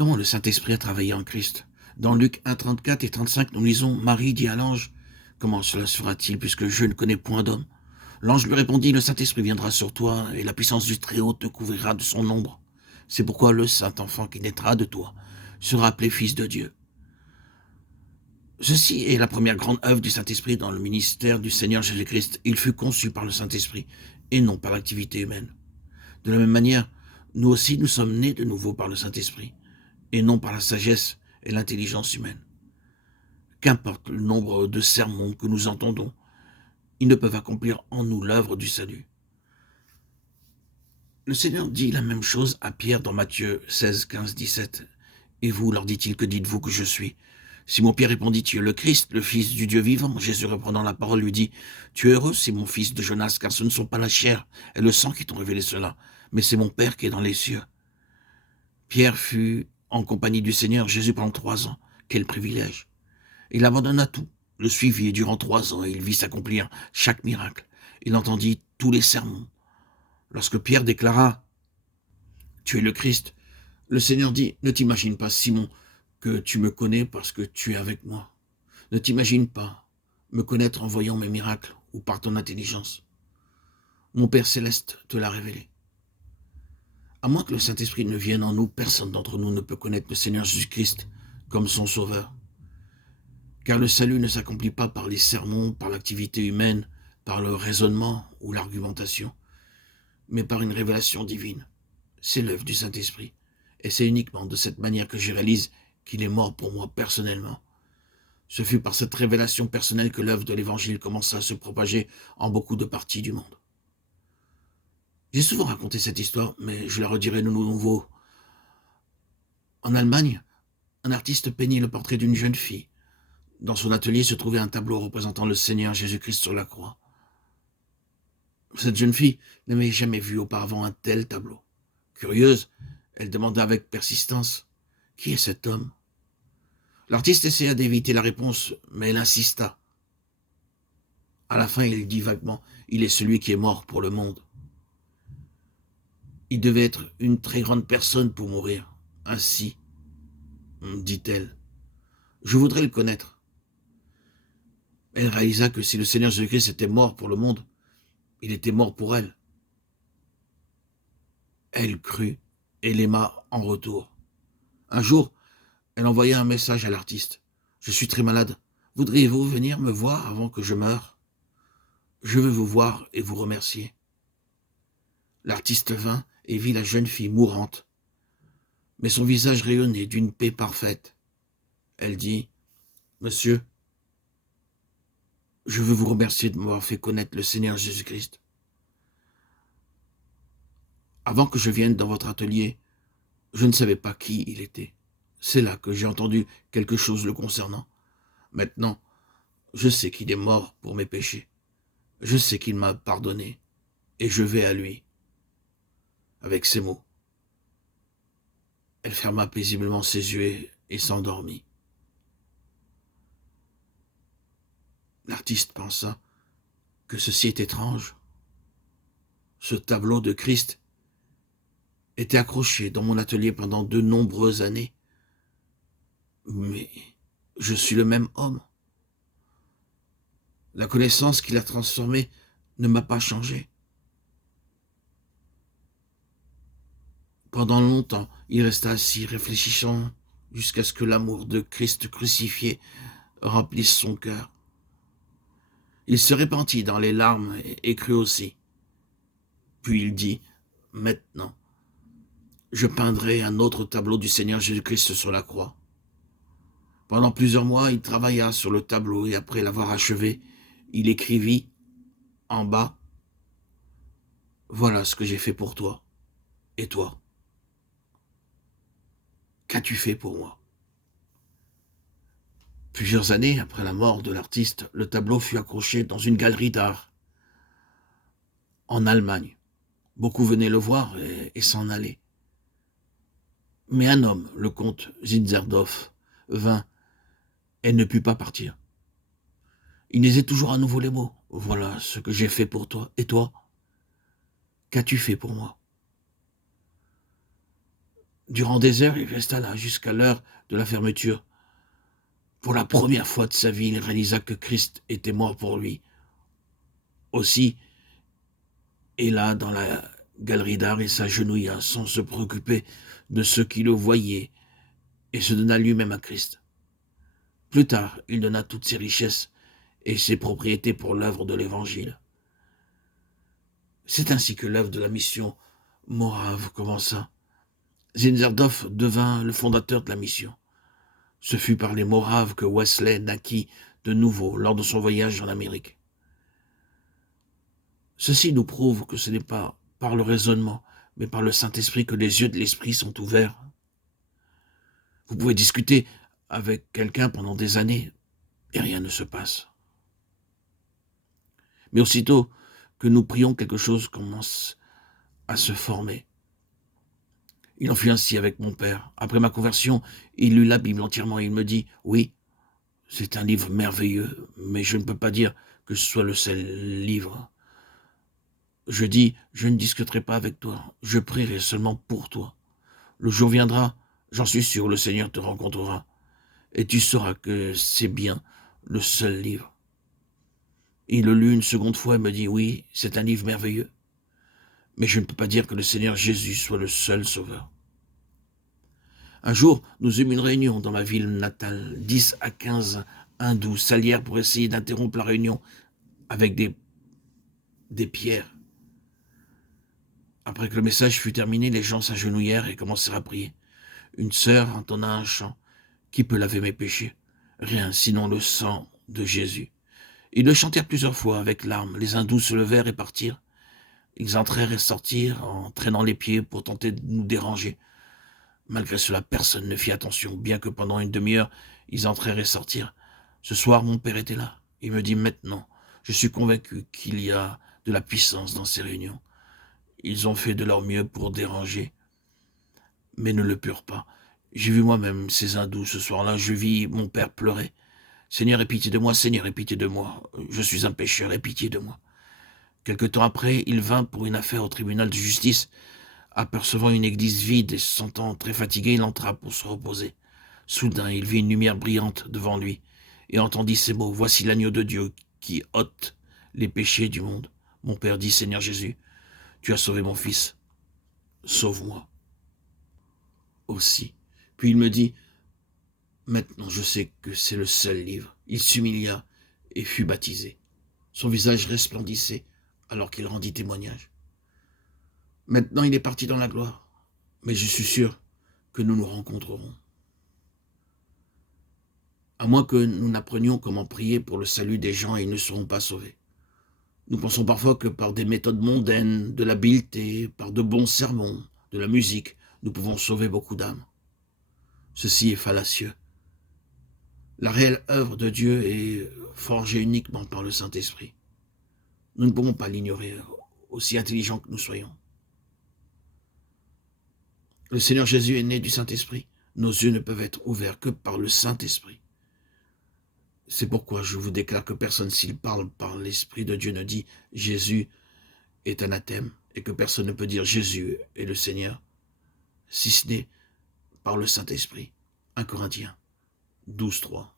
Comment le Saint-Esprit a travaillé en Christ? Dans Luc 1, 34 et 35, nous lisons: Marie dit à l'ange: Comment cela se fera-t-il puisque je ne connais point d'homme? L'ange lui répondit: Le Saint-Esprit viendra sur toi et la puissance du Très-Haut te couvrira de son ombre. C'est pourquoi le Saint-Enfant qui naîtra de toi sera appelé Fils de Dieu. Ceci est la première grande œuvre du Saint-Esprit dans le ministère du Seigneur Jésus-Christ. Il fut conçu par le Saint-Esprit et non par l'activité humaine. De la même manière, nous aussi nous sommes nés de nouveau par le Saint-Esprit et non par la sagesse et l'intelligence humaine. Qu'importe le nombre de sermons que nous entendons, ils ne peuvent accomplir en nous l'œuvre du salut. Le Seigneur dit la même chose à Pierre dans Matthieu 16, 15, 17. Et vous, leur dit-il, que dites-vous que je suis? Simon-Pierre répondit: Tu es le Christ, le Fils du Dieu vivant. Jésus, reprenant la parole, lui dit: Tu es heureux, Simon, fils de Jonas, car ce ne sont pas la chair et le sang qui t'ont révélé cela, mais c'est mon Père qui est dans les cieux. Pierre fut en compagnie du Seigneur Jésus pendant 3 ans. Quel privilège! Il abandonna tout, le suivit, et durant 3 ans, il vit s'accomplir chaque miracle. Il entendit tous les sermons. Lorsque Pierre déclara: Tu es le Christ, le Seigneur dit: Ne t'imagine pas, Simon, que tu me connais parce que tu es avec moi. Ne t'imagine pas me connaître en voyant mes miracles ou par ton intelligence. Mon Père céleste te l'a révélé. À moins que le Saint-Esprit ne vienne en nous, personne d'entre nous ne peut connaître le Seigneur Jésus-Christ comme son Sauveur. Car le salut ne s'accomplit pas par les sermons, par l'activité humaine, par le raisonnement ou l'argumentation, mais par une révélation divine. C'est l'œuvre du Saint-Esprit. Et c'est uniquement de cette manière que je réalise qu'il est mort pour moi personnellement. Ce fut par cette révélation personnelle que l'œuvre de l'Évangile commença à se propager en beaucoup de parties du monde. J'ai souvent raconté cette histoire, mais je la redirai de nouveau. En Allemagne, un artiste peignit le portrait d'une jeune fille. Dans son atelier se trouvait un tableau représentant le Seigneur Jésus-Christ sur la croix. Cette jeune fille n'avait jamais vu auparavant un tel tableau. Curieuse, elle demanda avec persistance: Qui est cet homme? L'artiste essaya d'éviter la réponse, mais elle insista. À la fin, il dit vaguement: Il est celui qui est mort pour le monde. Il devait être une très grande personne pour mourir. Ainsi, dit-elle, je voudrais le connaître. Elle réalisa que si le Seigneur Jésus-Christ était mort pour le monde, il était mort pour elle. Elle crut et l'aima en retour. Un jour, elle envoya un message à l'artiste: Je suis très malade. Voudriez-vous venir me voir avant que je meure? Je veux vous voir et vous remercier. L'artiste vint et vit la jeune fille mourante, mais son visage rayonnait d'une paix parfaite. Elle dit: Monsieur, je veux vous remercier de m'avoir fait connaître le Seigneur Jésus-Christ. Avant que je vienne dans votre atelier, je ne savais pas qui il était. C'est là que j'ai entendu quelque chose le concernant. Maintenant, je sais qu'il est mort pour mes péchés. Je sais qu'il m'a pardonné et je vais à lui. Avec ces mots, elle ferma paisiblement ses yeux et s'endormit. L'artiste pensa que ceci est étrange. Ce tableau de Christ était accroché dans mon atelier pendant de nombreuses années. Mais je suis le même homme. La connaissance qui l'a transformé ne m'a pas changé. Pendant longtemps, il resta assis, réfléchissant, jusqu'à ce que l'amour de Christ crucifié remplisse son cœur. Il se répandit dans les larmes et crut aussi. Puis il dit: Maintenant, je peindrai un autre tableau du Seigneur Jésus-Christ sur la croix. Pendant plusieurs mois, il travailla sur le tableau et après l'avoir achevé, il écrivit en bas: Voilà ce que j'ai fait pour toi. Et toi, qu'as-tu fait pour moi? Plusieurs années après la mort de l'artiste, le tableau fut accroché dans une galerie d'art en Allemagne. Beaucoup venaient le voir et s'en allaient. Mais un homme, le comte Zinzerdorf, vint et ne put pas partir. Il disait toujours à nouveau les mots: Voilà ce que j'ai fait pour toi. Et toi, qu'as-tu fait pour moi? Durant des heures, il resta là jusqu'à l'heure de la fermeture. Pour la première fois de sa vie, il réalisa que Christ était mort pour lui. Aussi, et là, dans la galerie d'art, il s'agenouilla sans se préoccuper de ceux qui le voyaient et se donna lui-même à Christ. Plus tard, il donna toutes ses richesses et ses propriétés pour l'œuvre de l'Évangile. C'est ainsi que l'œuvre de la mission morave commença. Zinzendorf devint le fondateur de la mission. Ce fut par les Moraves que Wesley naquit de nouveau lors de son voyage en Amérique. Ceci nous prouve que ce n'est pas par le raisonnement, mais par le Saint-Esprit que les yeux de l'Esprit sont ouverts. Vous pouvez discuter avec quelqu'un pendant des années et rien ne se passe. Mais aussitôt que nous prions, quelque chose commence à se former. Il en fut ainsi avec mon père. Après ma conversion, il lut la Bible entièrement et il me dit « Oui, c'est un livre merveilleux, mais je ne peux pas dire que ce soit le seul livre. » Je dis « Je ne discuterai pas avec toi, je prierai seulement pour toi. Le jour viendra, j'en suis sûr, le Seigneur te rencontrera, et tu sauras que c'est bien le seul livre. » Il le lut une seconde fois et me dit « Oui, c'est un livre merveilleux, mais je ne peux pas dire que le Seigneur Jésus soit le seul sauveur. » Un jour, nous eûmes une réunion dans ma ville natale. 10 à 15 hindous s'allièrent pour essayer d'interrompre la réunion avec des pierres. Après que le message fut terminé, les gens s'agenouillèrent et commencèrent à prier. Une sœur entonna un chant. « Qui peut laver mes péchés? Rien, sinon le sang de Jésus. » Ils le chantèrent plusieurs fois avec larmes. Les hindous se levèrent et partirent. Ils entrèrent et sortirent en traînant les pieds pour tenter de nous déranger. Malgré cela, personne ne fit attention, bien que pendant une demi-heure, ils entrèrent et sortirent. Ce soir, mon père était là. Il me dit maintenant, je suis convaincu qu'il y a de la puissance dans ces réunions. Ils ont fait de leur mieux pour déranger, mais ne le purent pas. J'ai vu moi-même ces hindous ce soir-là, je vis mon père pleurer. Seigneur, aie pitié de moi, Seigneur, aie pitié de moi. Je suis un pécheur, aie pitié de moi. Quelque temps après, il vint pour une affaire au tribunal de justice. Apercevant une église vide et se sentant très fatigué, il entra pour se reposer. Soudain, il vit une lumière brillante devant lui et entendit ces mots « Voici l'agneau de Dieu qui ôte les péchés du monde. » Mon père dit « Seigneur Jésus, tu as sauvé mon fils. Sauve-moi aussi. » Puis il me dit « Maintenant, je sais que c'est le seul livre. » Il s'humilia et fut baptisé. Son visage resplendissait alors qu'il rendit témoignage. Maintenant, il est parti dans la gloire, mais je suis sûr que nous nous rencontrerons. À moins que nous n'apprenions comment prier pour le salut des gens et ils ne seront pas sauvés. Nous pensons parfois que par des méthodes mondaines, de l'habileté, par de bons sermons, de la musique, nous pouvons sauver beaucoup d'âmes. Ceci est fallacieux. La réelle œuvre de Dieu est forgée uniquement par le Saint-Esprit. Nous ne pouvons pas l'ignorer, aussi intelligents que nous soyons. Le Seigneur Jésus est né du Saint-Esprit. Nos yeux ne peuvent être ouverts que par le Saint-Esprit. C'est pourquoi je vous déclare que personne, s'il parle par l'Esprit de Dieu, ne dit « Jésus est anathème » et que personne ne peut dire « Jésus est le Seigneur » si ce n'est par le Saint-Esprit. 1 Corinthiens 12, 3.